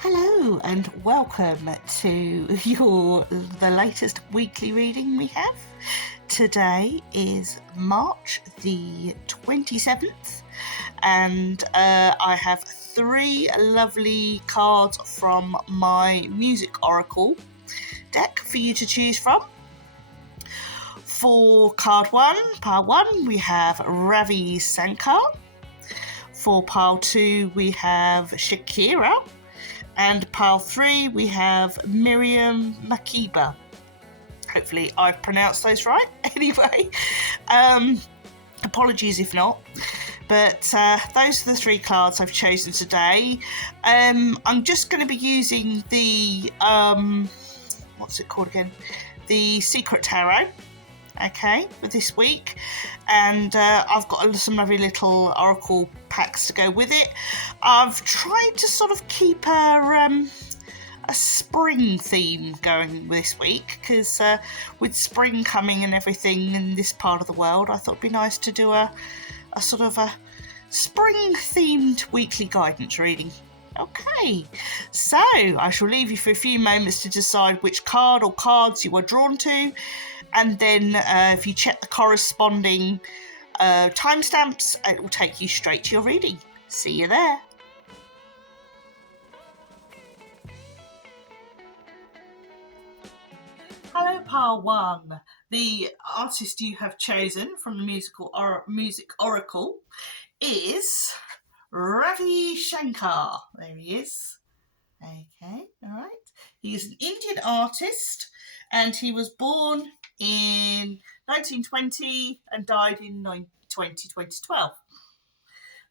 Hello and welcome to the latest weekly reading we have. Today is March the 27th and I have three lovely cards from my Music Oracle deck for you to choose from. For card pile 1, we have Ravi Shankar. For pile 2, we have Shakira. And pile 3, we have Miriam Makeba. Hopefully I've pronounced those right. Anyway, apologies if not. But those are the three cards I've chosen today. I'm just going to be using the, what's it called again? The Secret Tarot. Okay, for this week, and I've got some lovely little oracle packs to go with it. I've tried to sort of keep a spring theme going this week because with spring coming and everything in this part of the world, I thought it'd be nice to do a sort of a spring themed weekly guidance reading. Okay, so I shall leave you for a few moments to decide which card or cards you are drawn to, and then if you check the corresponding timestamps, it will take you straight to your reading. See you there. Hello, pile 1. The artist you have chosen from the Music Oracle is Ravi Shankar. There he is. Okay, all right. He is an Indian artist and he was born in 1920 and died in 2012.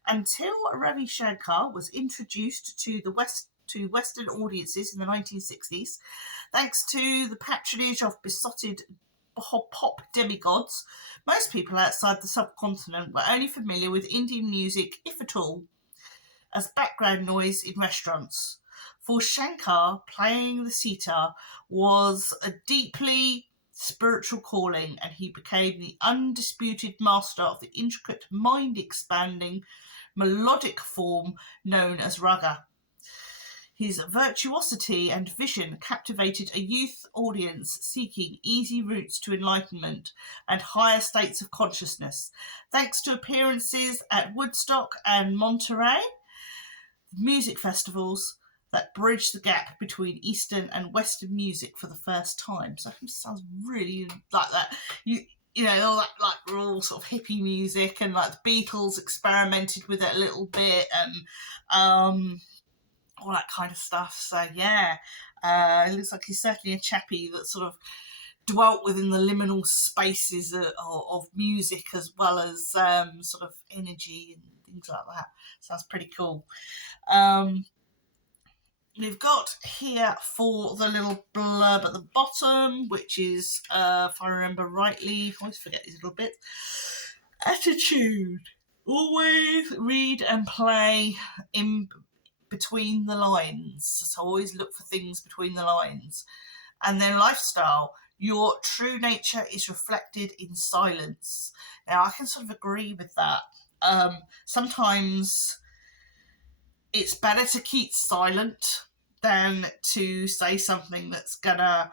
Until Ravi Shankar was introduced to Western audiences in the 1960s, thanks to the patronage of besotted pop demigods, most people outside the subcontinent were only familiar with Indian music, if at all, as background noise in restaurants. For Shankar, playing the sitar was a deeply spiritual calling, and he became the undisputed master of the intricate, mind-expanding, melodic form known as raga. His virtuosity and vision captivated a youth audience seeking easy routes to enlightenment and higher states of consciousness. Thanks to appearances at Woodstock and Monterey, music festivals that bridge the gap between Eastern and Western music for the first time. So it sounds really like that. You know, all that like raw sort of hippie music, and like the Beatles experimented with it a little bit, and all that kind of stuff. So yeah, it looks like he's certainly a chappie that sort of dwelt within the liminal spaces of music, as well as sort of energy and things like that. Sounds pretty cool. We've got here for the little blurb at the bottom, which is, if I remember rightly, I always forget these little bits. Attitude. Always read and play in between the lines. So always look for things between the lines. And then lifestyle. Your true nature is reflected in silence. Now, I can sort of agree with that. Sometimes it's better to keep silent than to say something that's gonna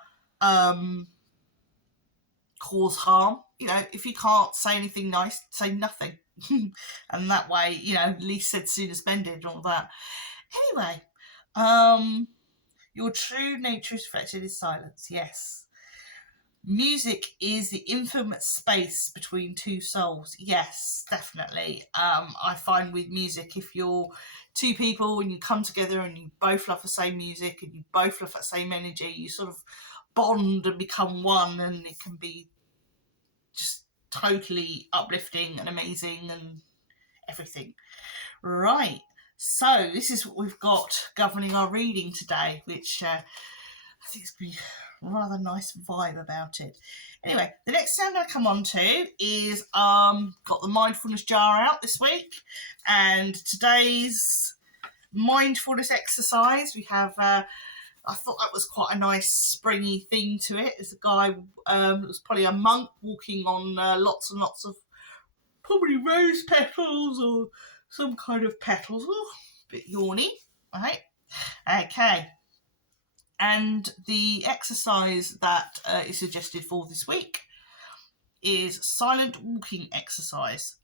cause harm. You know, if you can't say anything nice, say nothing. And that way, you know, least said sooner spended and all that. Anyway, your true nature is reflected in silence. Yes. Music is the infinite space between two souls. Yes, definitely. I find with music, if you're two people and you come together and you both love the same music and you both love that same energy, you sort of bond and become one, and it can be just totally uplifting and amazing and everything. Right. So this is what we've got governing our reading today, which I think it's going to be a rather nice vibe about it. Anyway, the next sound I come on to is got the mindfulness jar out this week, and today's mindfulness exercise we have. I thought that was quite a nice springy thing to it. There's a guy, it was probably a monk, walking on lots and lots of probably rose petals or some kind of petals. Oh, a bit yawny, right? Okay. And the exercise that is suggested for this week is silent walking exercise.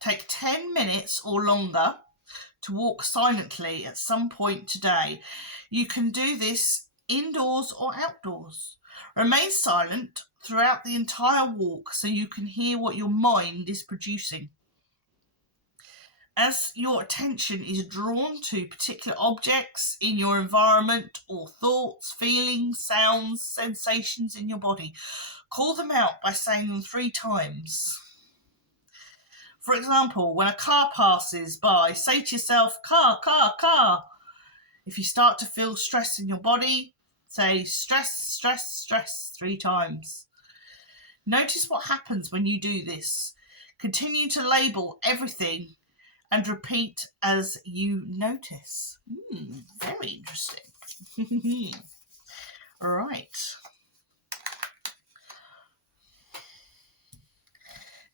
Take 10 minutes or longer to walk silently at some point today. You can do this indoors or outdoors. Remain silent throughout the entire walk so you can hear what your mind is producing. As your attention is drawn to particular objects in your environment or thoughts, feelings, sounds, sensations in your body, call them out by saying them 3 times. For example, when a car passes by, say to yourself, car, car, car. If you start to feel stress in your body, say stress, stress, stress 3 times. Notice what happens when you do this. Continue to label everything and repeat as you notice. Very interesting. All right.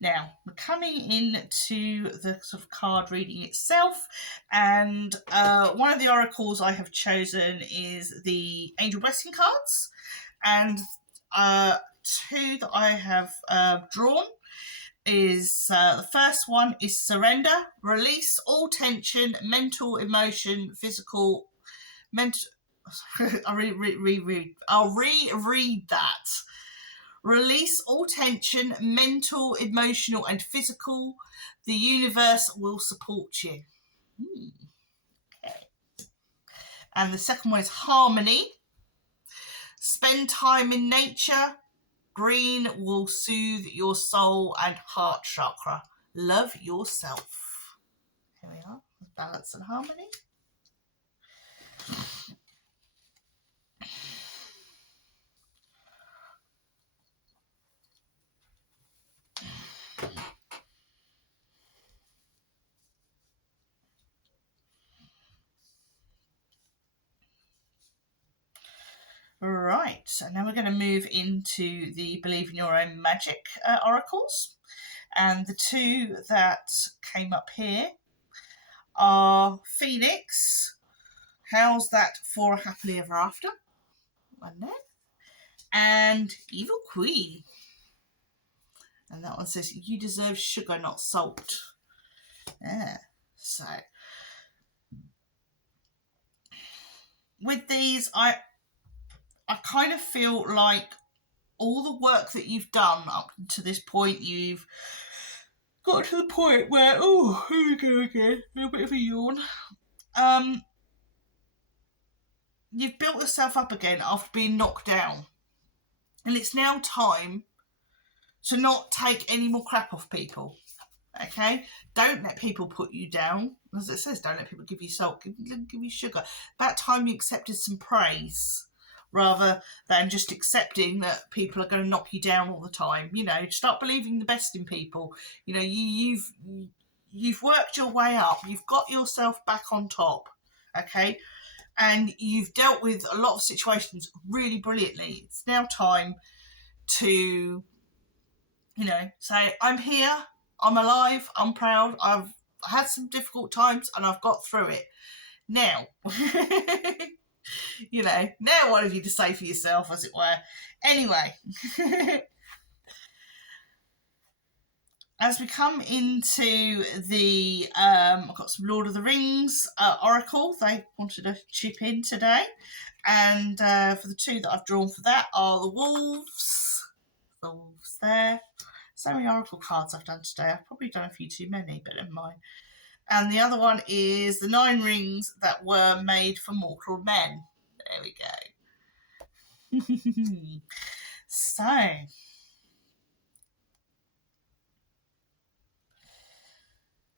Now, we're coming into the sort of card reading itself, and one of the oracles I have chosen is the Angel Blessing cards, and 2 that I have drawn is the first one is surrender, release all tension, mental, emotion, physical, mental. I'll reread that. Release all tension, mental, emotional, and physical. The universe will support you. Okay. And the second one is harmony. Spend time in nature. Green will soothe your soul and heart chakra. Love yourself. Here we are. Balance and harmony. Right, so now we're going to move into the Believe in Your Own Magic oracles. And the 2 that came up here are Phoenix. How's that for a happily ever after? One there. And Evil Queen. And that one says, you deserve sugar, not salt. Yeah, so with these, I kind of feel like all the work that you've done up to this point, you've got to the point where, oh, here we go again, a bit of a yawn. You've built yourself up again after being knocked down. And it's now time to not take any more crap off people. Okay? Don't let people put you down. As it says, don't let people give you salt, give you sugar. About time you accepted some praise rather than just accepting that people are going to knock you down all the time. You know, start believing the best in people. You know, you've worked your way up. You've got yourself back on top. Okay? And you've dealt with a lot of situations really brilliantly. It's now time to, you know, say, I'm here, I'm alive, I'm proud, I've had some difficult times and I've got through it. Now, you know, now what have you to say for yourself, as it were? Anyway, as we come into the, I've got some Lord of the Rings oracle. They wanted to chip in today. And for the 2 that I've drawn for that are the wolves. The wolves there. So many oracle cards I've done today. I've probably done a few too many, but never mind. And the other one is the 9 rings that were made for mortal men. There we go. So,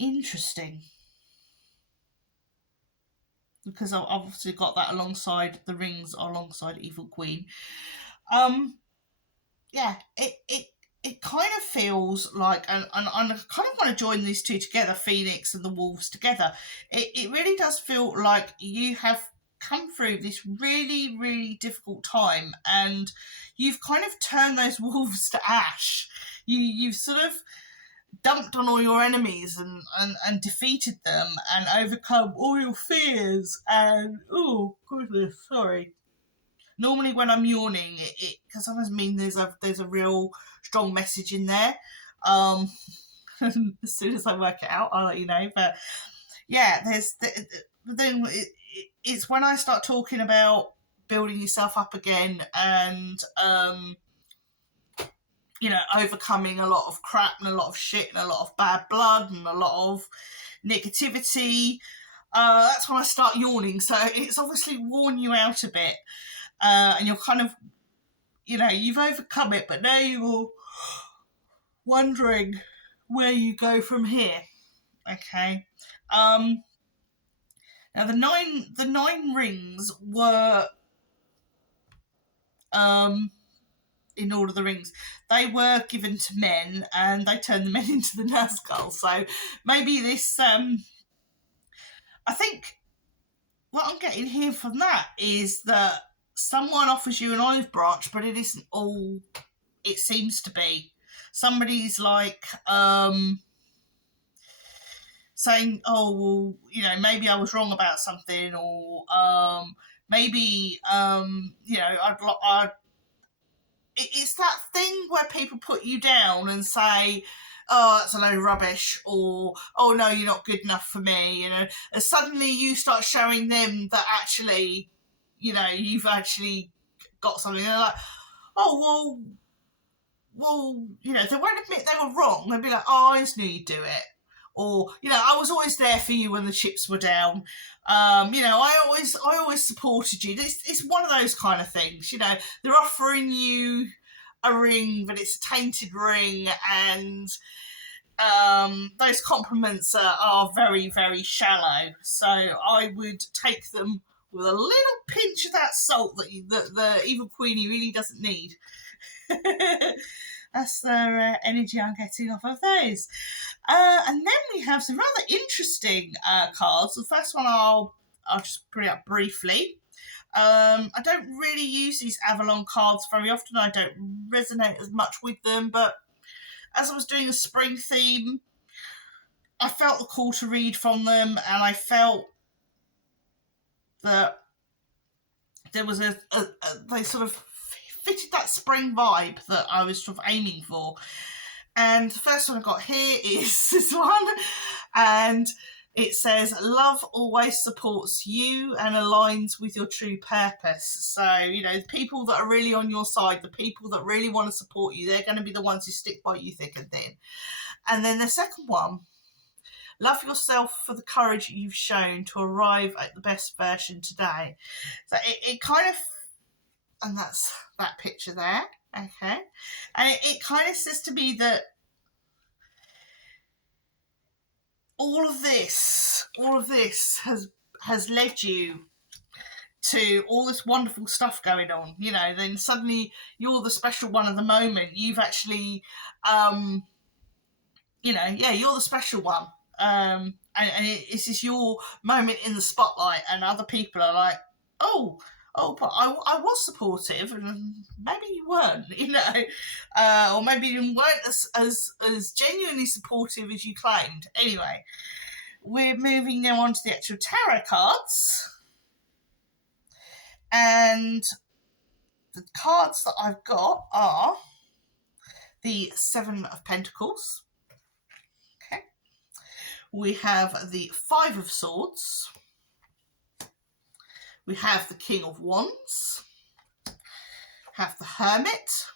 interesting. Because I've obviously got that alongside the rings, alongside Evil Queen. Yeah, it kind of feels like, and I kind of want to join these 2 together, Phoenix and the wolves together. It really does feel like you have come through this really, really difficult time, and you've kind of turned those wolves to ash. You've sort of dumped on all your enemies and defeated them and overcome all your fears and oh goodness, sorry. Normally when I'm yawning, it can sometimes mean there's a real strong message in there. As soon as I work it out, I'll let you know. But yeah, then it's when I start talking about building yourself up again and overcoming a lot of crap and a lot of shit and a lot of bad blood and a lot of negativity. That's when I start yawning. So it's obviously worn you out a bit. And you're kind of, you've overcome it, but now you're wondering where you go from here. Okay. Now the nine rings were in Lord of the Rings. They were given to men, and they turned the men into the Nazgul. So maybe this. I think what I'm getting here from that is that someone offers you an olive branch, but it isn't all it seems to be. Somebody's like saying, oh, well, maybe I was wrong about something, or maybe, it's that thing where people put you down and say, oh, that's a load of rubbish, or, oh, no, you're not good enough for me, and suddenly you start showing them that actually, you've actually got something. They're like, oh, well, they won't admit they were wrong. They'll be like, oh, I just knew you'd do it. Or, I was always there for you when the chips were down. I always supported you. It's one of those kind of things. They're offering you a ring, but it's a tainted ring, and those compliments are very, very shallow. So I would take them with a little pinch of that salt that the evil Queenie really doesn't need. That's the energy I'm getting off of those. And then we have some rather interesting cards. The first one I'll just bring up briefly. I don't really use these Avalon cards very often. I don't resonate as much with them, but as I was doing a spring theme, I felt the call to read from them, and I felt that there was they sort of fitted that spring vibe that I was sort of aiming for. And the first one I got here is this one, and it says, love always supports you and aligns with your true purpose. So, the people that are really on your side, the people that really want to support you, they're going to be the ones who stick by you thick and thin. And then the second one, love yourself for the courage you've shown to arrive at the best version today. So it kind of, and that's that picture there, okay? And it kind of says to me that all of this has led you to all this wonderful stuff going on. Then suddenly you're the special one of the moment. You've actually, you're the special one. And this is your moment in the spotlight, and other people are like, oh, but I was supportive, and maybe you weren't, or maybe you weren't as genuinely supportive as you claimed. Anyway, we're moving now on to the actual tarot cards, and the cards that I've got are the Seven of Pentacles. Okay, we have the Five of Swords. We have the King of Wands, have the Hermit,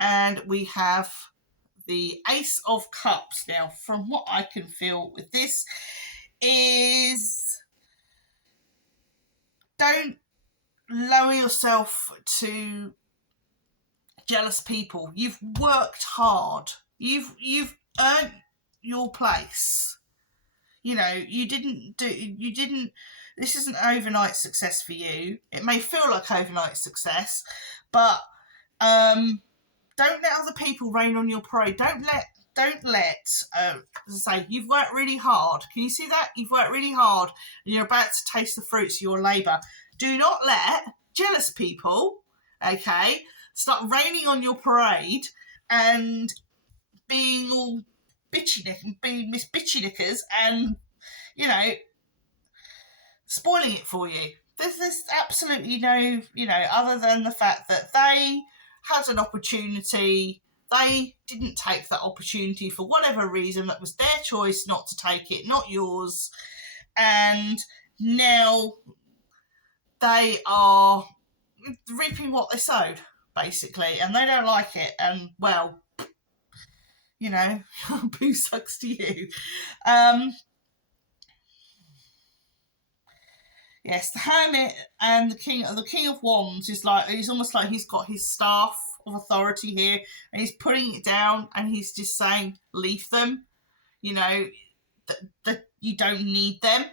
and we have the Ace of Cups. Now, from what I can feel with this is, don't lower yourself to jealous people. You've worked hard. You've earned your place. You didn't. This isn't overnight success for you. It may feel like overnight success, but don't let other people rain on your parade. Don't let, as I say, you've worked really hard. Can you see that? You've worked really hard, and you're about to taste the fruits of your labour. Do not let jealous people, okay, start raining on your parade and being all being Miss Bitchy Knickers and, you know, spoiling it for you. There's absolutely no, you know, other than the fact that they had an opportunity, they didn't take that opportunity for whatever reason. That was their choice not to take it, not yours. And now they are reaping what they sowed, basically, and they don't like it. And, well, you know, poo sucks to you. Yes, the Hermit and the King of Wands is like, he's almost like he's got his staff of authority here, and he's putting it down, and he's just saying, leave them. You know, that you don't need them.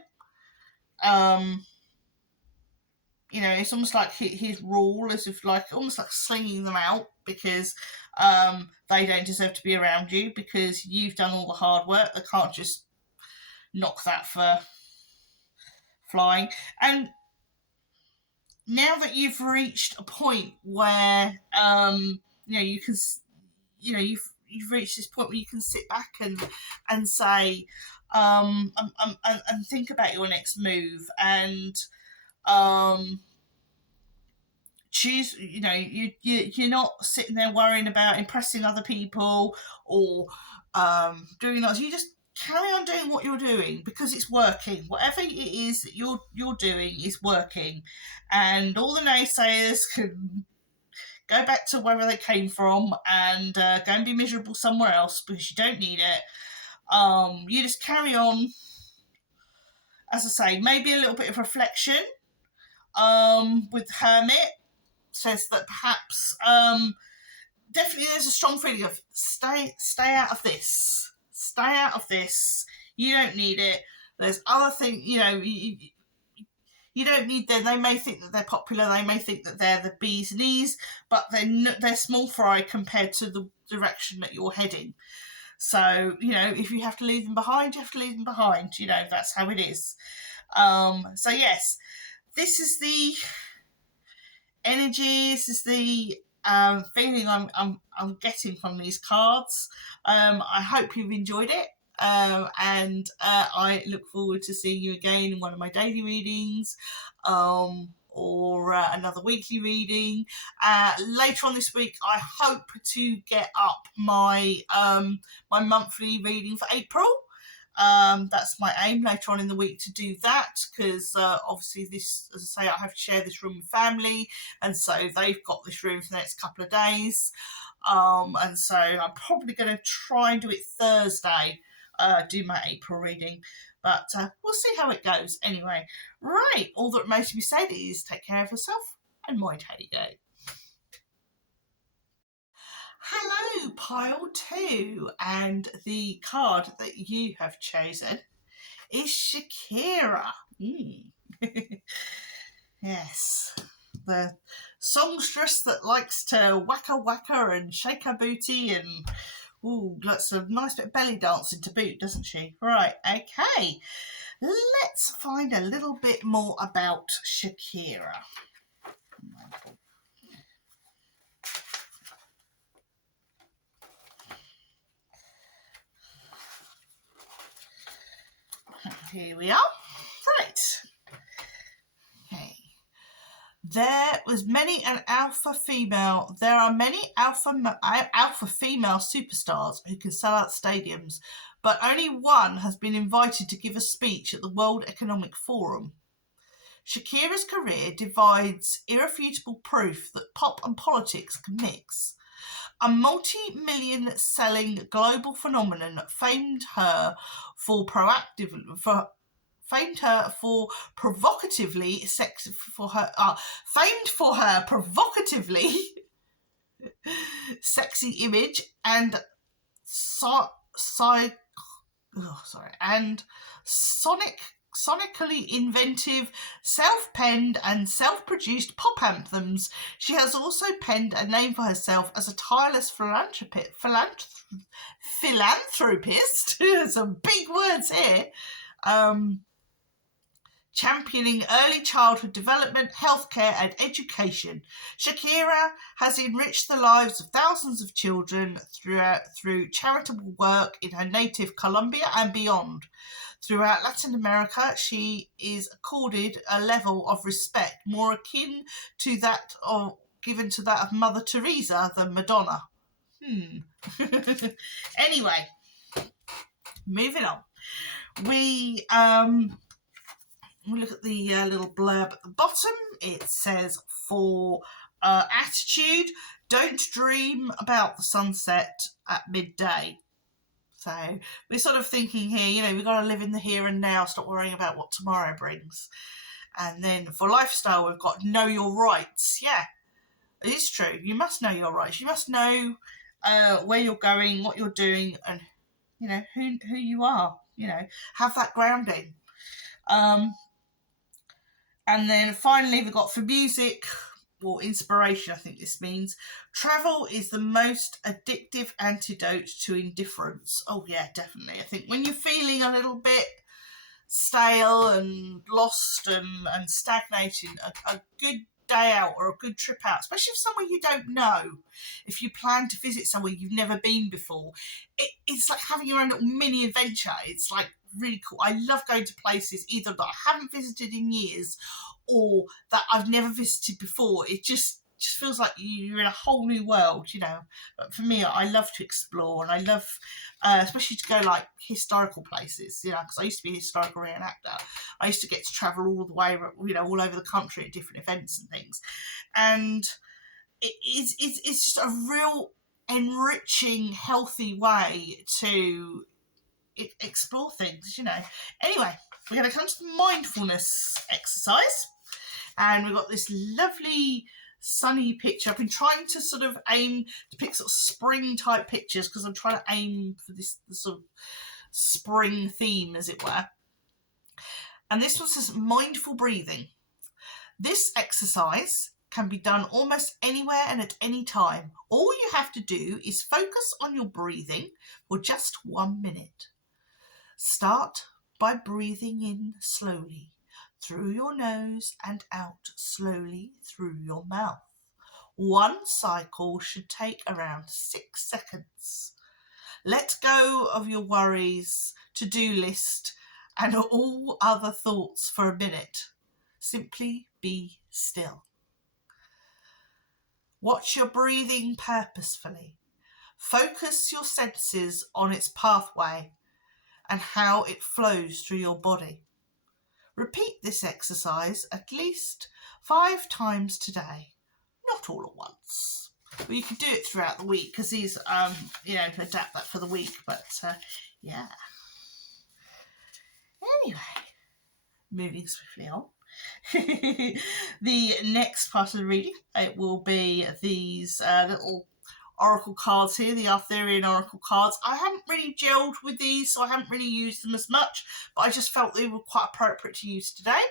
You know, it's almost like his rule, as if like almost like slinging them out because they don't deserve to be around you because you've done all the hard work. They can't just knock that for flying. And now that you've reached a point where you know, you can, you know, you've reached this point where you can sit back and say and think about your next move and choose, you know, you're not sitting there worrying about impressing other people or doing that. You just carry on doing what you're doing because it's working. Whatever it is that you're doing is working, and all the naysayers can go back to wherever they came from and go and be miserable somewhere else because you don't need it. You just carry on. As I say, maybe a little bit of reflection with Hermit says that perhaps definitely there's a strong feeling of stay out of this. Stay out of this. You don't need it. There's other things, you know, you don't need them. They may think that they're popular. They may think that they're the bee's knees, but they're small fry compared to the direction that you're heading. So, you know, if you have to leave them behind, you have to leave them behind. You know, that's how it is. So, yes, this is the energy. This is the feeling I'm getting from these cards. I hope you've enjoyed it. And I look forward to seeing you again in one of my daily readings or another weekly reading. Later on this week, I hope to get up my my monthly reading for April. That's my aim later on in the week to do that because obviously this, as I say, I have to share this room with family, and so they've got this room for the next couple of days. And so I'm probably going to try and do it Thursday, do my April reading, but we'll see how it goes anyway. Right, all that remains to be said is take care of yourself and mind how you go. Hello, pile 2, and the card that you have chosen is Shakira. Yes, the songstress that likes to wacka wacka and shake her booty and lots of nice bit of belly dancing to boot, doesn't she? Right, okay. Let's find a little bit more about Shakira. Here we are. Right. Okay. There are many alpha female superstars who can sell out stadiums, but only one has been invited to give a speech at the World Economic Forum. Shakira's career divides irrefutable proof that pop and politics can mix. A multi-million selling global phenomenon famed her for provocatively sexy image and sonically inventive, self-penned and self-produced pop anthems. She has also penned a name for herself as a tireless philanthropist. Some big words here. championing early childhood development, healthcare and education. Shakira has enriched the lives of thousands of children through charitable work in her native Colombia and beyond. Throughout Latin America, she is accorded a level of respect more akin to that of given to that of Mother Teresa than Madonna. Anyway, moving on. We look at the little blurb at the bottom. It says, for attitude, don't dream about the sunset at midday. So we're sort of thinking here, we've got to live in the here and now, stop worrying about what tomorrow brings. And then for lifestyle, we've got know your rights. Yeah, it is true. You must know your rights. You must know where you're going, what you're doing, and, who you are. Have that grounding. And then finally, we've got for music or inspiration, I think this means. Travel is the most addictive antidote to indifference. Oh, yeah, definitely. I think when you're feeling a little bit stale and lost and stagnating, a good day out or a good trip out, especially if somewhere you don't know, if you plan to visit somewhere you've never been before, it's like having your own little mini adventure. It's like really cool. I love going to places either that I haven't visited in years or that I've never visited before. It just feels like you're in a whole new world, But for me, I love to explore, and I love, especially to go like historical places, because I used to be a historical reenactor. I used to get to travel all the way, all over the country at different events and things, and it's just a real enriching, healthy way to explore things, Anyway, we're going to come to the mindfulness exercise, and we've got this lovely sunny picture. I've been trying to sort of aim to pick sort of spring type pictures because I'm trying to aim for this sort of spring theme, as it were. And this one says mindful breathing. This exercise can be done almost anywhere and at any time. All you have to do is focus on your breathing for just 1 minute. Start by breathing in slowly through your nose and out slowly through your mouth. One cycle should take around 6 seconds. Let go of your worries, to-do list, and all other thoughts for a minute. Simply be still. Watch your breathing purposefully. Focus your senses on its pathway and how it flows through your body. Repeat this exercise at least 5 times today, not all at once. Well, you can do it throughout the week because these, adapt that for the week. But yeah. Anyway, moving swiftly on. The next part of the reading, it will be these little oracle cards here, the Arthurian oracle cards. I haven't really gelled with these, so I haven't really used them as much, but I just felt they were quite appropriate to use today.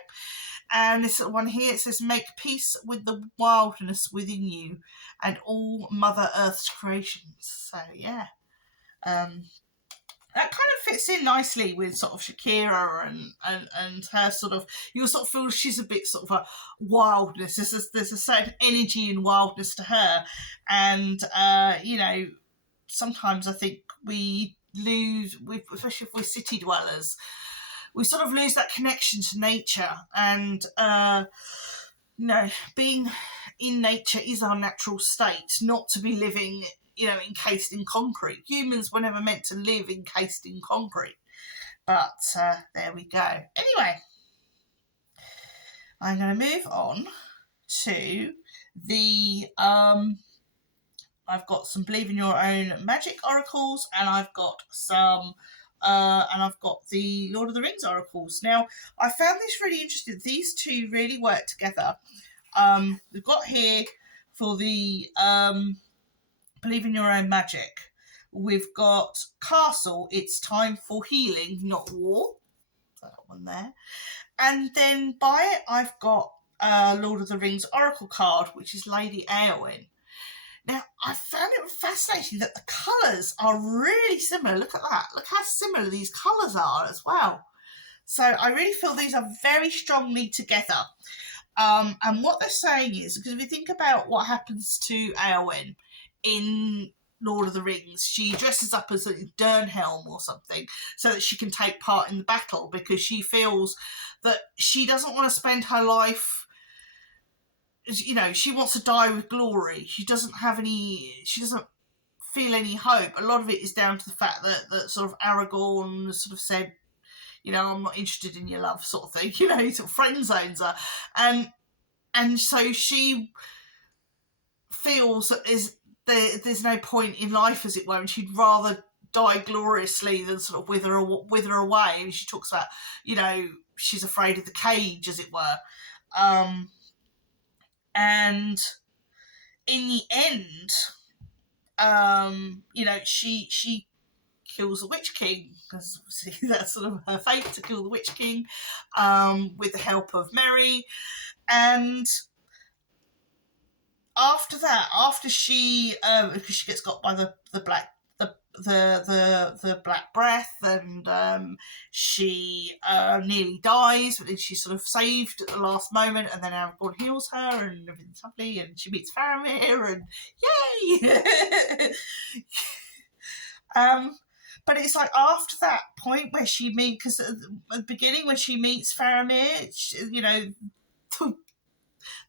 And this one here, it says, make peace with the wildness within you and all Mother Earth's creations. So, yeah. That kind of fits in nicely with sort of Shakira and her sort of, you'll sort of feel she's a bit sort of a wildness. There's a certain energy and wildness to her. And, sometimes I think we lose, especially if we're city dwellers, we sort of lose that connection to nature. And, being in nature is our natural state, not to be living encased in concrete. Humans were never meant to live encased in concrete. But there we go. Anyway, I'm going to move on to the, I've got some Believe in Your Own Magic oracles, and I've got some, and I've got the Lord of the Rings oracles. Now, I found this really interesting. These two really work together. We've got here for the, Believe in Your Own Magic, we've got Castle, it's time for healing, not war. That one there. And then by it, I've got Lord of the Rings Oracle card, which is Lady Eowyn. Now, I found it fascinating that the colours are really similar. Look at that. Look how similar these colours are as well. So I really feel these are very strongly together. And what they're saying is, because if you think about what happens to Eowyn in Lord of the Rings, she dresses up as a Durnhelm or something so that she can take part in the battle, because she feels that she doesn't want to spend her life, you know, she wants to die with glory. She doesn't feel any hope. A lot of it is down to the fact that sort of Aragorn sort of said, you know, I'm not interested in your love, sort of thing. You know, he sort of friend zones her. And so she feels that there's no point in life, as it were, and she'd rather die gloriously than sort of wither away. And she talks about, you know, she's afraid of the cage, as it were. And in the end, you know, she kills the Witch King, because obviously that's sort of her fate, to kill the Witch King, with the help of Merry. And after that, after she, because she gets got by the black the Black Breath, and she nearly dies, but then she's sort of saved at the last moment, and then Aragorn heals her, and everything's lovely, and she meets Faramir, and yay! But it's like after that point where she meets, because at the beginning when she meets Faramir, you know,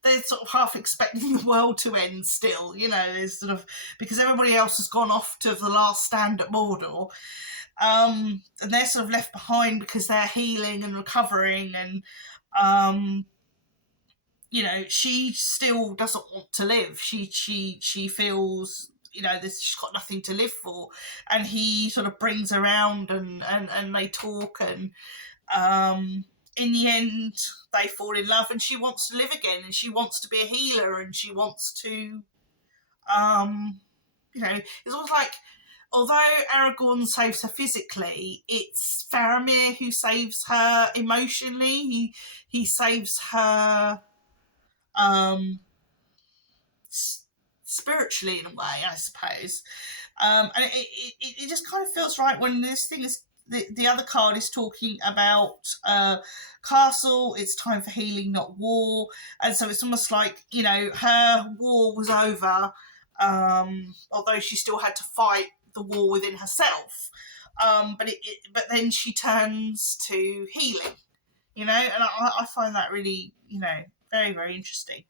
they're sort of half expecting the world to end still, you know, there's sort of, because everybody else has gone off to the last stand at Mordor, and they're sort of left behind because they're healing and recovering, and you know, she still doesn't want to live. She feels, you know, she's got nothing to live for, and he sort of brings her around, and they talk, and in the end they fall in love, and she wants to live again, and she wants to be a healer, and she wants to, you know, it's almost like, although Aragorn saves her physically, it's Faramir who saves her emotionally. He saves her spiritually, in a way, I suppose. And it just kind of feels right when this thing is, the other card is talking about castle, it's time for healing, not war. And so it's almost like, you know, her war was over, although she still had to fight the war within herself. But then she turns to healing, you know, and I find that really, you know, very, very interesting.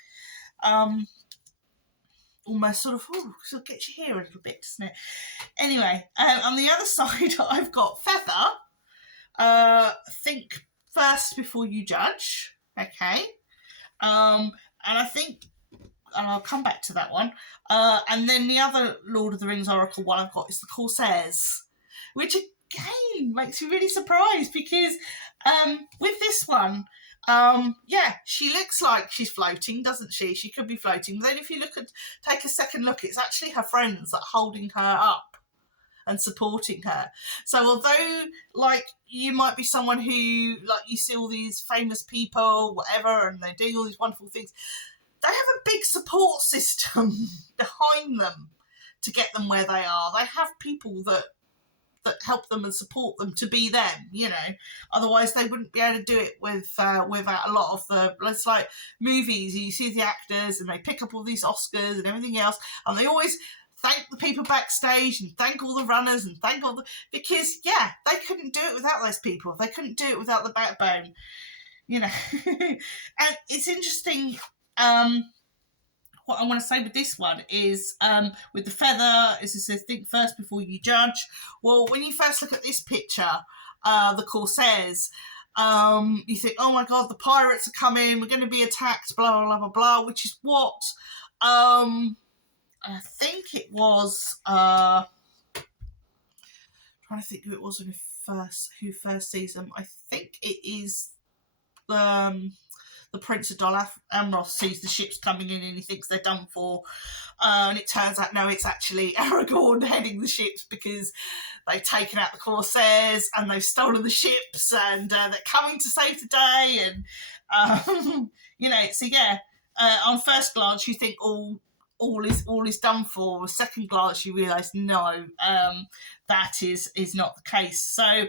Almost sort of, sort of gets you here a little bit, doesn't it? Anyway, on the other side, I've got Feather. Think first before you judge. Okay. And I think, and I'll come back to that one. And then the other Lord of the Rings Oracle one I've got is the Corsairs, which again makes me really surprised, because with this one, yeah, she looks like she's floating, doesn't she? She could be floating. But then if you take a second look, it's actually her friends that are holding her up and supporting her. So although, like, you might be someone who, like, you see all these famous people, whatever, and they're doing all these wonderful things, they have a big support system behind them to get them where they are. They have people that help them and support them to be them, you know. Otherwise, they wouldn't be able to do it without a lot of the. It's like movies. You see the actors, and they pick up all these Oscars and everything else, and they always thank the people backstage and thank all the runners and thank all the, because yeah, they couldn't do it without those people. They couldn't do it without the backbone, you know. And it's interesting. What I want to say with this one is, with the feather, is it says think first before you judge. Well, when you first look at this picture, the Corsairs, you think, oh my god, the pirates are coming, we're going to be attacked, blah blah blah blah blah, which is what I think it was. Trying to think who it was who first sees them. I think it is the Prince of Dol Amroth sees the ships coming in, and he thinks they're done for. And it turns out, no, it's actually Aragorn heading the ships, because they've taken out the Corsairs and they've stolen the ships, and they're coming to save the day. And, you know, so yeah, on first glance, you think all is done for. Second glance, you realise, no, that is not the case. So,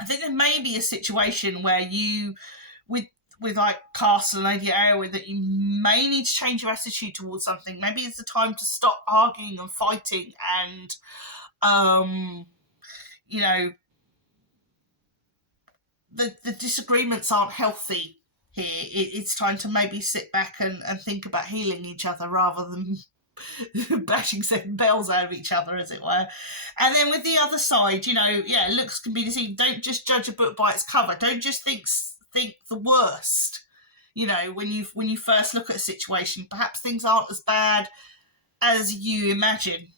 I think there may be a situation where you, with like Castle and Lady Aylwin, that you may need to change your attitude towards something. Maybe it's the time to stop arguing and fighting, and you know, the disagreements aren't healthy here. It's time to maybe sit back and think about healing each other rather than bashing seven bells out of each other, as it were. And then with the other side, looks can be deceiving. Don't just judge a book by its cover. Don't just think the worst. When you first look at a situation, perhaps things aren't as bad as you imagine.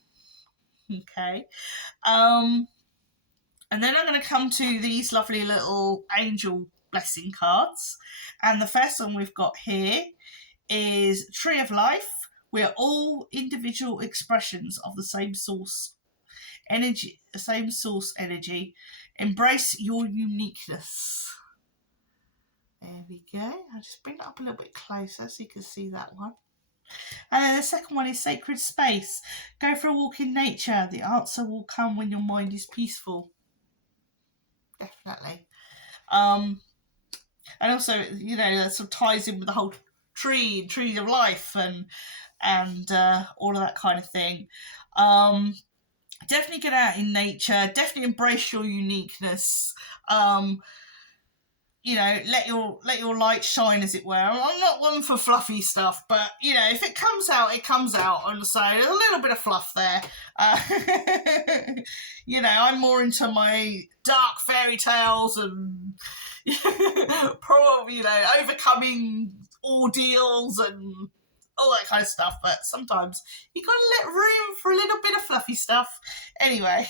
Okay. And then I'm going to come to these lovely little angel blessing cards. And the first one we've got here is Tree of Life. We're all individual expressions of the same source energy, Embrace your uniqueness. There we go. I'll just bring it up a little bit closer so you can see that one. And then the second one is Sacred Space. Go for a walk in nature. The answer will come when your mind is peaceful. Definitely. And also, that sort of ties in with the whole tree of life and all of that kind of thing. Definitely get out in nature. Definitely embrace your uniqueness. Let your light shine, as it were. I'm not one for fluffy stuff, but if it comes out, it comes out. And so there's a little bit of fluff there. I'm more into my dark fairy tales and probably overcoming ordeals and all that kind of stuff. But sometimes you got to let room for a little bit of fluffy stuff. Anyway,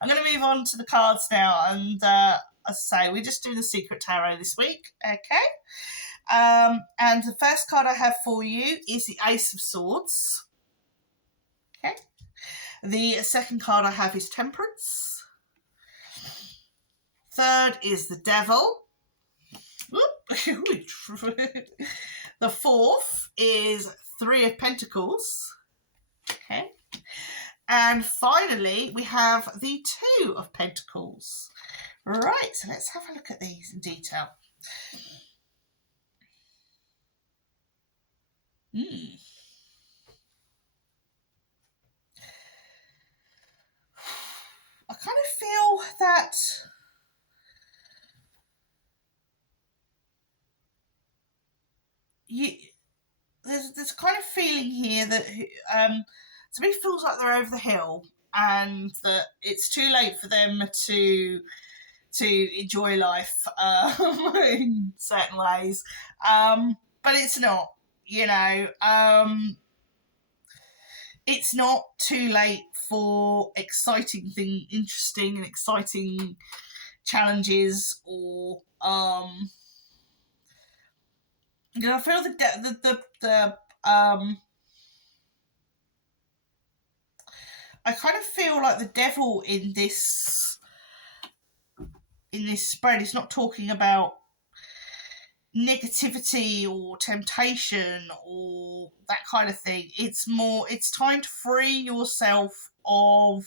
I'm going to move on to the cards now, and as I say, we're just doing the Secret Tarot this week, okay? And the first card I have for you is the Ace of Swords, okay? The second card I have is Temperance. Third is the Devil. The fourth is Three of Pentacles, okay? And finally, we have the Two of Pentacles. Right, so let's have a look at these in detail. I kind of feel that there's kind of feeling here that somebody feels like they're over the hill and that it's too late for them to enjoy life in certain ways, but it's not. It's not too late for interesting and exciting challenges, or I feel I kind of feel like the devil in this spread is not talking about negativity or temptation or that kind of thing. It's time to free yourself of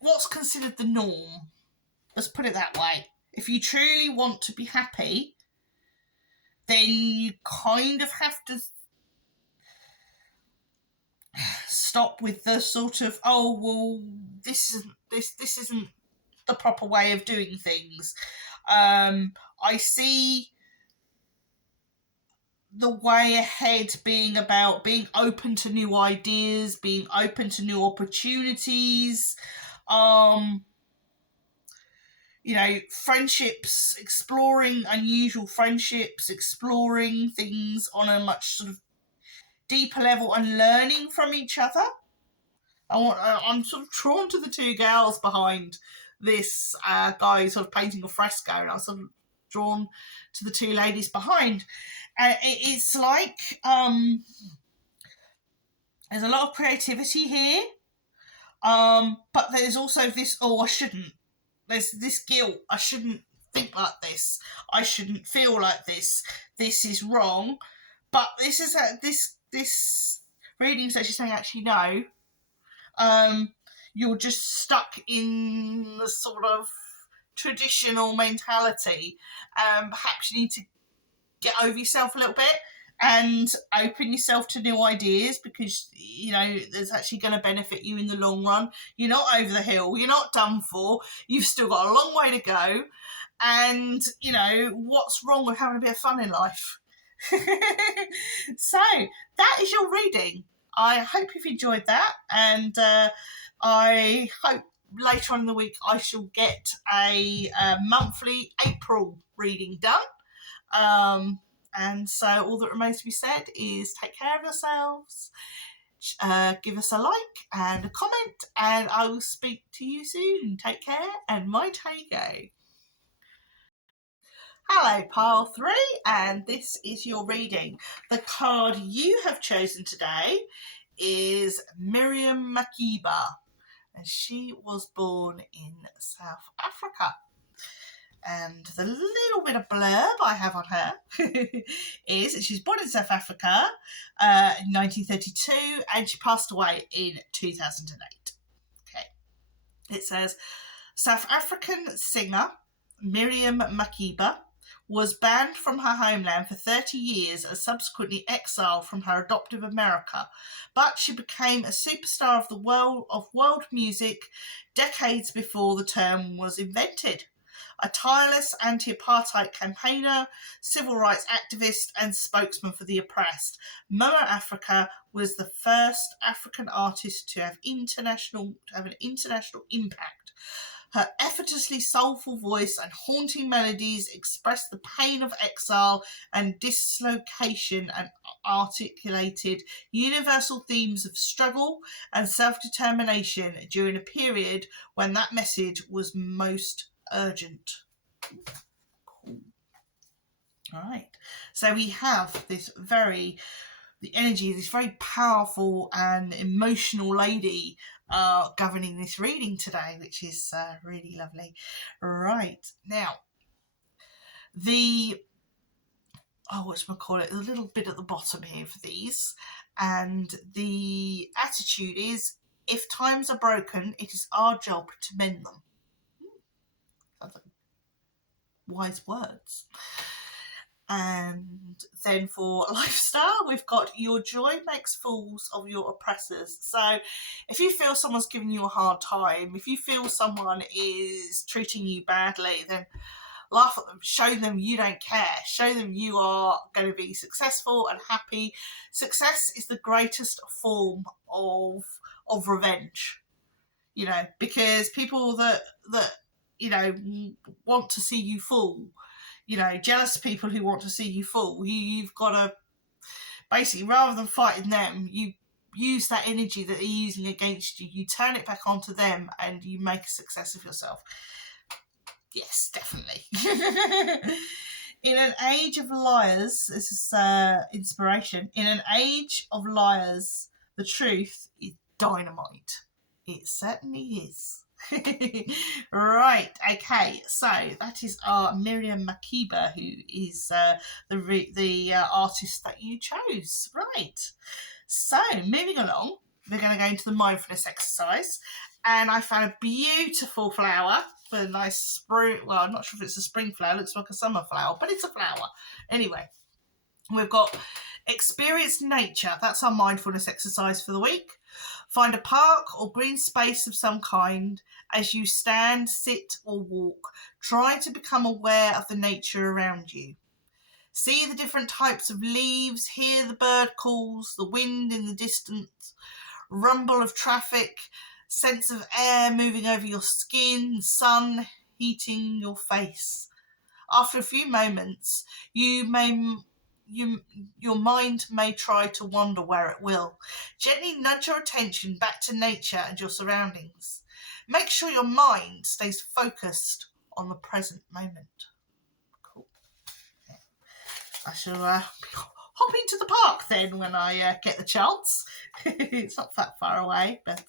what's considered the norm. Let's put it that way. If you truly want to be happy, then you kind of have to stop with the sort of, oh well, this isn't the proper way of doing things. I see the way ahead being about being open to new ideas, being open to new opportunities, friendships, exploring unusual friendships, exploring things on a much sort of deeper level and learning from each other. I'm sort of drawn to the two girls behind this guy sort of painting a fresco, and I was sort of drawn to the two ladies behind. It's like there's a lot of creativity here, but there's also this, I shouldn't. There's this guilt. I shouldn't think like this. I shouldn't feel like this. This is wrong. But this is this reading is actually saying, actually, no. you're just stuck in the sort of traditional mentality. Perhaps you need to get over yourself a little bit and open yourself to new ideas, because there's actually going to benefit you in the long run. You're not over the hill, you're not done for, you've still got a long way to go, and what's wrong with having a bit of fun in life? So that is your reading. I hope you've enjoyed that, and I hope later on in the week I shall get a monthly April reading done. And so all that remains to be said is take care of yourselves, give us a like and a comment, and I will speak to you soon. Take care, and my Tago. Hello, pile 3, and this is your reading. The card you have chosen today is Miriam Makeba, and she was born in South Africa. And the little bit of blurb I have on her is that she was born in South Africa in 1932, and she passed away in 2008. Okay. It says, South African singer Miriam Makeba was banned from her homeland for 30 years and subsequently exiled from her adoptive America, but she became a superstar of the world music decades before the term was invented. A tireless anti-apartheid campaigner, civil rights activist, and spokesman for the oppressed, Mama Africa was the first African artist to have an international impact. Her effortlessly soulful voice and haunting melodies expressed the pain of exile and dislocation, and articulated universal themes of struggle and self-determination during a period when that message was most urgent. Cool. All right. So we have the energy of this very powerful and emotional lady governing this reading today, which is really lovely. Right. Now, the little bit at the bottom here for these, and the attitude is, if times are broken, it is our job to mend them. Wise words. And then for lifestyle, we've got, your joy makes fools of your oppressors. So if you feel someone's giving you a hard time, if you feel someone is treating you badly, then laugh at them, show them you don't care, show them you are going to be successful and happy. Success is the greatest form of revenge, because people that want to see you fall, jealous people who want to see you fall, you've got to basically, rather than fighting them, you use that energy that they're using against you, you turn it back onto them, and you make a success of yourself. Yes, definitely. In an age of liars, this is inspiration. In an age of liars, the truth is dynamite. It certainly is. Right, okay, so that is our Miriam Makeba, who is the artist that you chose. Right, so moving along, we're going to go into the mindfulness exercise, and I found a beautiful flower with a nice spring. Well, I'm not sure if it's a spring flower, it looks like a summer flower, but it's a flower. Anyway, we've got experience nature. That's our mindfulness exercise for the week. Find a park or green space of some kind. As you stand, sit, or walk, try to become aware of the nature around you. See the different types of leaves, hear the bird calls, the wind in the distance, rumble of traffic, sense of air moving over your skin, sun heating your face. After a few moments, your mind may try to wander where it will. Gently nudge your attention back to nature and your surroundings. Make sure your mind stays focused on the present moment. Cool. Okay. I shall hop into the park then when I get the chance. It's not that far away, but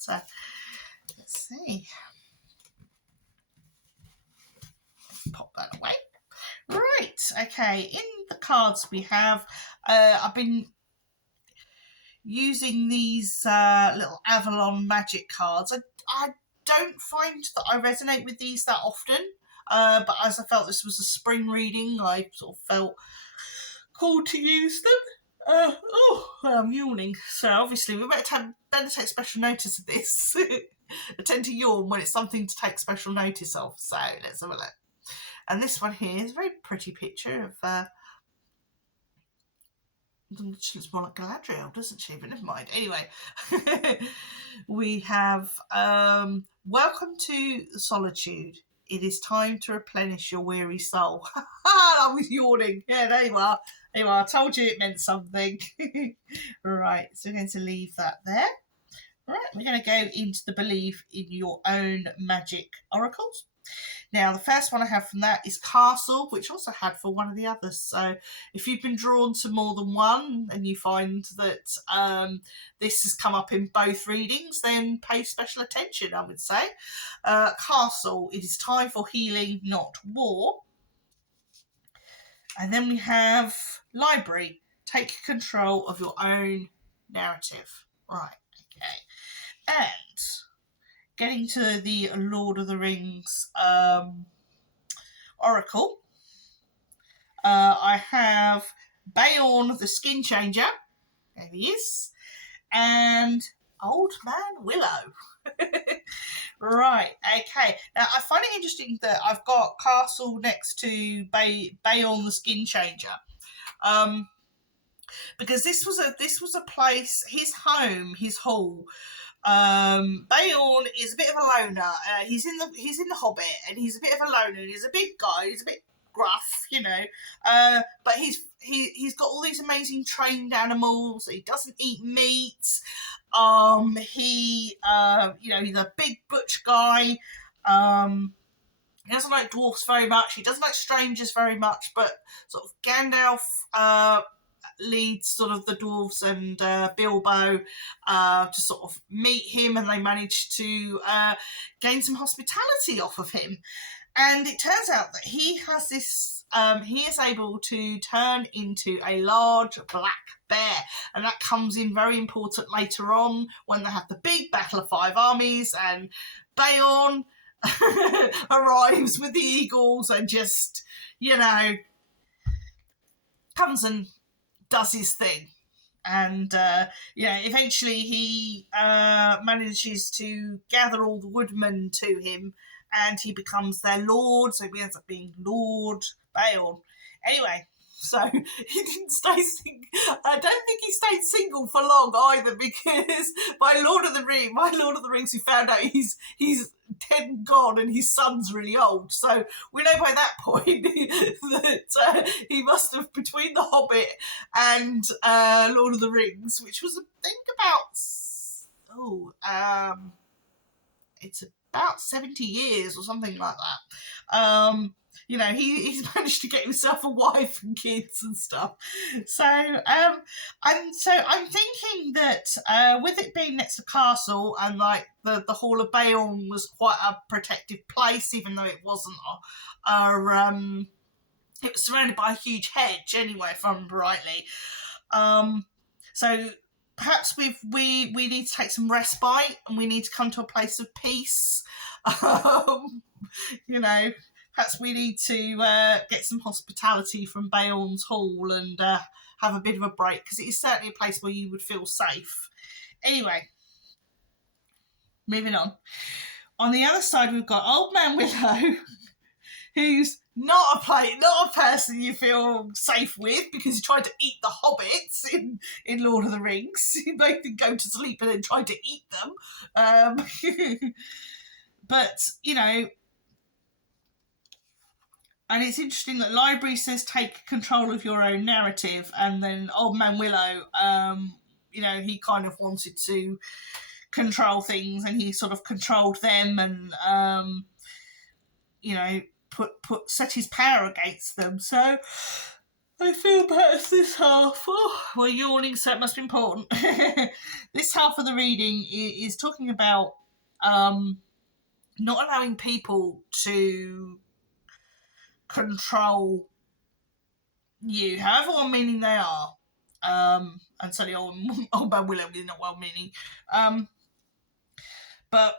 let's see. Pop that away. Right, okay, in the cards we have, using these little Avalon magic cards. I don't find that I resonate with these that often, but as I felt this was a spring reading, I sort of felt called to use them. I'm yawning. So obviously we better take special notice of this. I tend to yawn when it's something to take special notice of. So let's have a look. And this one here is a very pretty picture of she looks more like Galadriel, doesn't she? But never mind. Anyway, we have welcome to solitude. It is time to replenish your weary soul. I was yawning. Yeah, there you are. There you are. I told you it meant something. Right, so we're going to leave that there. Right, we're going to go into the believe in your own magic oracles. Now, the first one I have from that is Castle, which also had for one of the others. So if you've been drawn to more than one and you find that this has come up in both readings, then pay special attention, I would say. Castle, it is time for healing, not war. And then we have Library, take control of your own narrative. Right, okay. And getting to the Lord of the Rings Oracle, I have Beorn the Skin Changer, there he is, and Old Man Willow. Right, okay. Now I find it interesting that I've got Castle next to Beorn the Skin Changer. Because this was a place, his home, his hall. Beorn is a bit of a loner. He's in the Hobbit, and he's a bit of a loner. He's a big guy. He's a bit gruff, you know. But he's got all these amazing trained animals. He doesn't eat meat. He's a big butch guy. He doesn't like dwarfs very much. He doesn't like strangers very much. But sort of Gandalf leads sort of the dwarves and Bilbo to sort of meet him, and they manage to gain some hospitality off of him. And it turns out that he has this, he is able to turn into a large black bear. And that comes in very important later on when they have the big Battle of Five Armies, and Beorn arrives with the eagles and just, comes and does his thing. And eventually he manages to gather all the woodmen to him, and he becomes their lord, so he ends up being Lord Beorn. Anyway, so he didn't stay single. I don't think he stayed single for long either, because by Lord of the Rings, we found out he's dead and gone, and his son's really old. So we know by that point that he must have, between The Hobbit and Lord of the Rings, which was, I think, it's about 70 years or something like that. He's managed to get himself a wife and kids and stuff. So I'm thinking that with it being next to Castle, and like the Hall of Beorn was quite a protective place, even though it wasn't it was surrounded by a huge hedge anyway, if I remember rightly. So perhaps we need to take some respite, and we need to come to a place of peace. Perhaps we need to get some hospitality from Beorn's Hall and have a bit of a break, because it is certainly a place where you would feel safe. Anyway, moving on. On the other side, we've got Old Man Willow, who's not a person you feel safe with, because he tried to eat the hobbits in Lord of the Rings. He made them go to sleep and then tried to eat them. But, and it's interesting that Library says take control of your own narrative, and then Old Man Willow, he kind of wanted to control things, and he sort of controlled them, and set his power against them. So I feel perhaps this half, we're yawning, so it must be important. This half of the reading is talking about not allowing people to control you, however well-meaning they are. and certainly old man Willow is not well meaning. But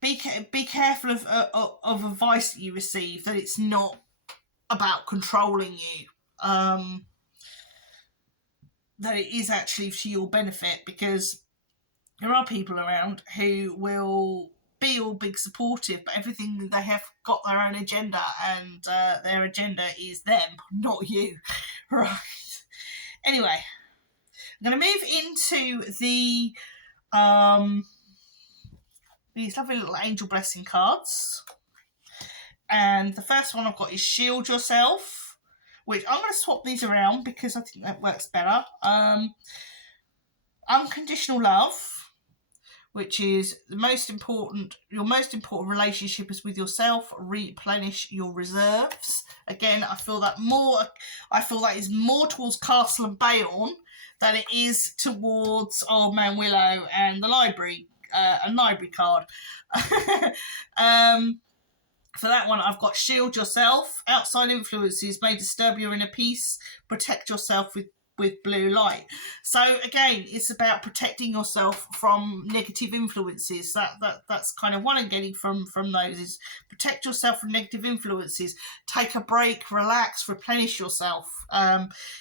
be careful of advice that you receive, that it's not about controlling you. That it is actually to your benefit, because there are people around who will be all big supportive, but everything they have got their own agenda, and their agenda is them, not you. Right. Anyway, I'm going to move into the these lovely little angel blessing cards. And the first one I've got is Shield Yourself, which I'm going to swap these around because I think that works better. Unconditional Love, which is your most important relationship is with yourself. Replenish your reserves. Again, I feel that is more towards Castle and Bayon than it is towards Old Man Willow and the library, a library card. For that one, I've got Shield Yourself. Outside influences may disturb your inner peace. Protect yourself with blue light. So again, it's about protecting yourself from negative influences. That's kind of what I'm getting from those, is protect yourself from negative influences. Take a break, relax, replenish yourself.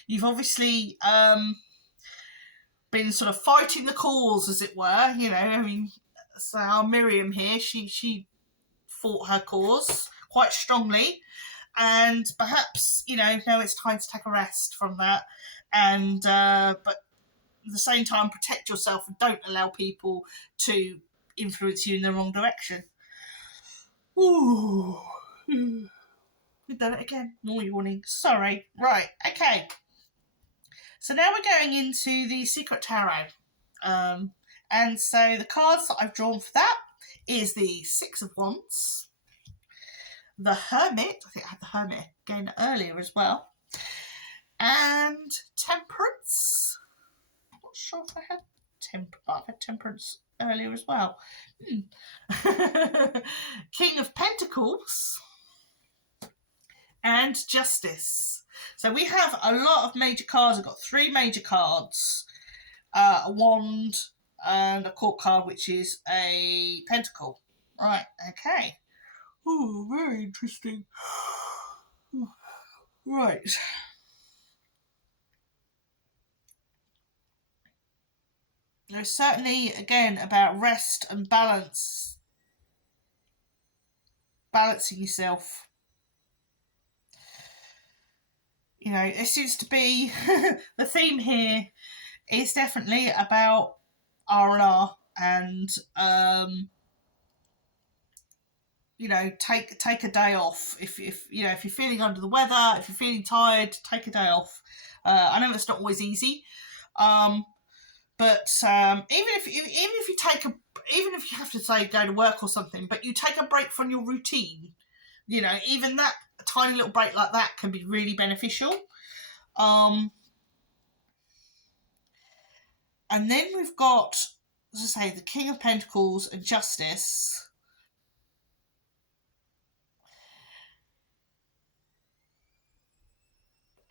You've obviously been sort of fighting the cause, as it were. You know, I mean, so our Miriam here, she fought her cause quite strongly, and perhaps now it's time to take a rest from that, and but at the same time protect yourself and don't allow people to influence you in the wrong direction. Ooh, we've done it again. More yawning. Sorry. Right. Okay. So now we're going into the Secret Tarot, and so the cards that I've drawn for that is the Six of Wands, the Hermit. I think I had the Hermit again earlier as well, and Temperance. I'm not sure if I had I've had Temperance earlier as well. King of Pentacles and Justice. So we have a lot of major cards. I've got 3 major cards, a wand, and a court card, which is a pentacle. Right, okay. Oh, very interesting. Right. There's certainly, again, about rest and balance. Balancing yourself. It seems to be the theme here is definitely about R&R and take a day off. If you're feeling under the weather, if you're feeling tired, take a day off. I know that's not always easy, but even if you have to say go to work or something, but you take a break from your routine, even that tiny little break like that can be really beneficial. And then we've got, as I say, the King of Pentacles and Justice.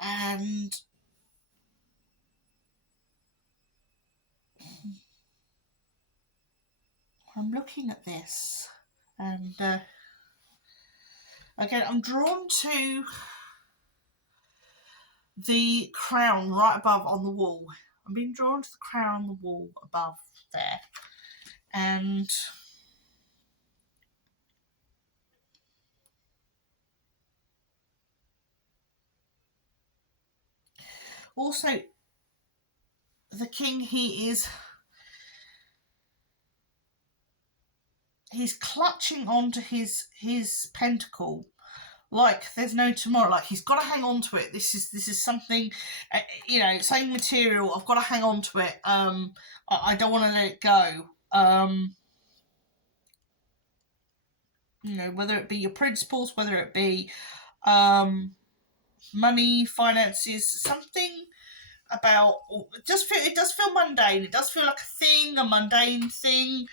And I'm looking at this, and again, I'm drawn to the crown right above on the wall. I'm being drawn to the crown on the wall above there. And also, the king, he's clutching onto his pentacle like there's no tomorrow. Like he's got to hang on to it. This is something, same material. I've got to hang on to it. I don't want to let it go. Whether it be your principles, whether it be money, finances, something about it does feel mundane. It does feel like a mundane thing.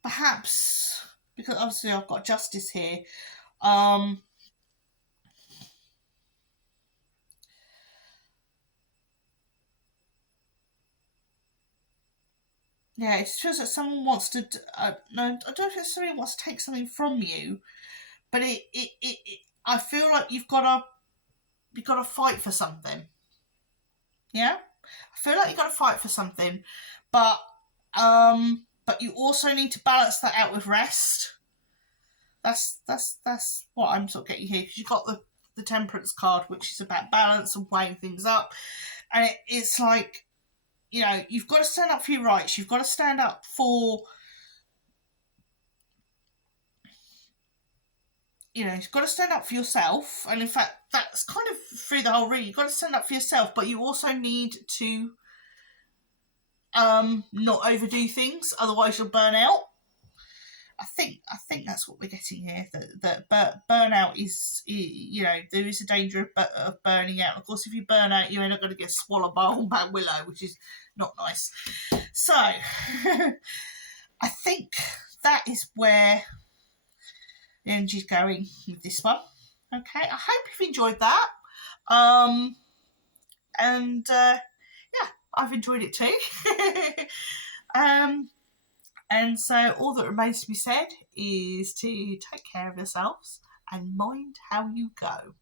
Perhaps because obviously I've got Justice here. Yeah, it feels like someone wants to. No, I don't know if it's somebody wants to take something from you, but I feel like you've got to fight for something. Yeah, I feel like you've got to fight for something, but you also need to balance that out with rest. That's what I'm sort of getting here, because you've got the Temperance card, which is about balance and weighing things up, and it's like, you know, you've got to stand up for your rights. You've got to stand up for, you know, you've got to stand up for yourself. And in fact, that's kind of through the whole reading. You've got to stand up for yourself, but you also need to not overdo things, otherwise you'll burn out. I think that's what we're getting here. That burnout is, you know, there is a danger of burning out. Of course, if you burn out, you're not going to get swallowed by a humpback willow, which is not nice. So, I think that is where the energy's going with this one. Okay, I hope you've enjoyed that. Yeah, I've enjoyed it too. And so all that remains to be said is to take care of yourselves and mind how you go.